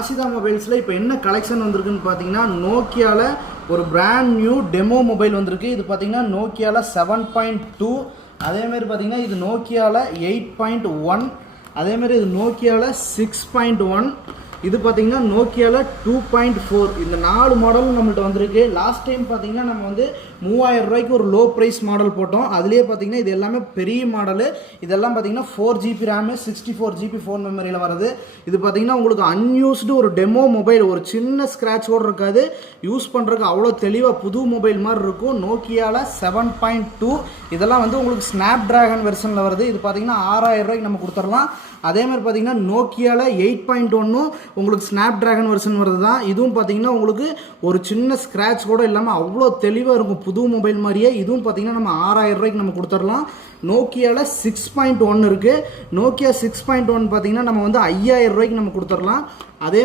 ஆஷிதா மொபைல்ஸில் இப்போ என்ன கலெக்ஷன் வந்திருக்குன்னு பார்த்தீங்கன்னா, நோக்கியாவில் ஒரு பிராண்ட் நியூ டெமோ மொபைல் வந்திருக்கு. இது பார்த்தீங்கன்னா நோக்கியாவில் 7.2, அதேமாரி பார்த்தீங்கன்னா இது நோக்கியாவில் 8.1, அதேமாரி இது நோக்கியாவில் 6.1, இது பார்த்தீங்கன்னா நோக்கியாவில் 2.4. இந்த 4 மாடலும் நம்மள்ட்ட வந்திருக்கு. லாஸ்ட் டைம் பார்த்தீங்கன்னா நம்ம வந்து 3000 ரூபாய்க்கு ஒரு லோ ப்ரைஸ் மாடல் போட்டோம். அதுலேயே பார்த்தீங்கன்னா இது எல்லாமே பெரிய மாடலு. இதெல்லாம் பார்த்தீங்கன்னா 4GB ரேமு, 64GB ஃபோன் மெமரியில் வருது. இது பார்த்தீங்கன்னா உங்களுக்கு அன்யூஸ்டு ஒரு டெமோ மொபைல், ஒரு சின்ன ஸ்க்ராட்ச் கூட இருக்காது. யூஸ் பண்ணுறதுக்கு அவ்வளோ தெளிவாக புது மொபைல் மாதிரி இருக்கும். நோக்கியாவில் 7.2, இதெல்லாம் வந்து உங்களுக்கு ஸ்னாப் ட்ராகன் வெர்ஷனில் வருது. இது பார்த்தீங்கன்னா 6000 ரூபாய்க்கு நம்ம கொடுத்துடலாம். அதே மாதிரி பார்த்தீங்கன்னா நோக்கியாவில் 8.1 உங்களுக்கு ஸ்னாப் ட்ராகன் வெர்ஷன் வருது தான். இதுவும் பார்த்தீங்கன்னா உங்களுக்கு ஒரு சின்ன ஸ்க்ராட்ச் கூட இல்லாமல் அவ்வளோ தெளிவாக இருக்கும், புது மொபைல் மாதிரியே. இதுவும் பார்த்தீங்கன்னா நம்ம 6000 ரூபாய்க்கு நம்ம கொடுத்துடலாம். நோக்கியாவில் 6.1 இருக்குது. நோக்கியா 6.1 பார்த்தீங்கன்னா நம்ம வந்து 5000 ரூபாய்க்கு நம்ம கொடுத்துடலாம். அதே